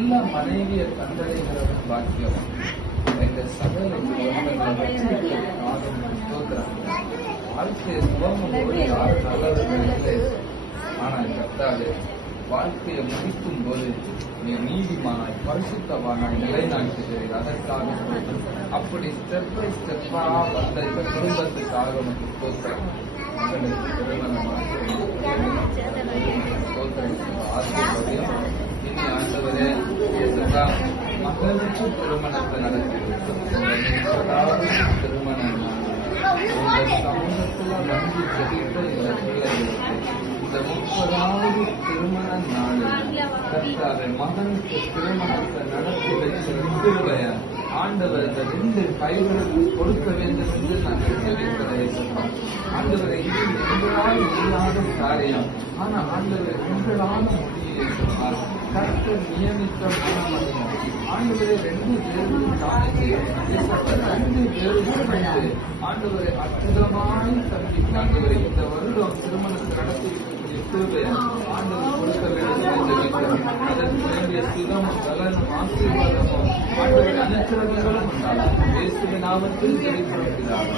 நல்ல மனைவியை கண்டடைகிறது பாக்கியம். இந்த சகல வாழ்க்கையை சுபமும் போது யாரும் நல்லவர்கள் இல்லை. ஆனால் கர்த்தாவே, வாழ்க்கையை முடிக்கும் போது நீ நீதிமானாய் பரிசுத்தவானாய் நிலைநாட்டுகிறீர். அதற்காக அப்படி ஸ்டெப் பை ஸ்டெப்பா வந்த இந்த குடும்பத்துக்காக உனக்கு ஸ்தோத்திரம். மகளுக்கு திருமணமாக ஆசிரியர் இனி ஆண்டவரே மகளுக்கு திருமணத்தை நடத்தி திருமணம் சமூகத்துல வந்து ஜெபித்த இந்த பிள்ளைகளுக்கு இந்த 30வது திருமண நாளில் கர்த்தாவே மகனுக்கு திருமணத்தை நடத்தி வைத்திருக்கிற ஆண்டவர் இந்த 2 கைகளுக்கு கொடுக்க வேண்டும் என்று நாங்கள் ஜெபிக்கிறேன். ஆண்டவரை இது எங்களால் இல்லாத காரியம். ஆனா ஆண்டவர் எங்களால முடிய சொன்னார். கர்த்தர் நியமித்த மனமணியம் ஆண்டவரை 2 பேரும் தானே 2 பேரும் இணைந்து ஆண்டவரை அற்புதமாய் சந்திக்க ஆண்டவரை இந்த வருடம் திருமணத்தை நடத்தி ஆண்டவர் கொடுக்க வேண்டும். அதற்கு வேண்டிய சுகமும் பலனும் ஆசீர்வாதமும் ஆண்டவர் அனைத்து உண்டாகும். இயேசுவின் நாமத்தில் ஜெபிக்கிறோம்.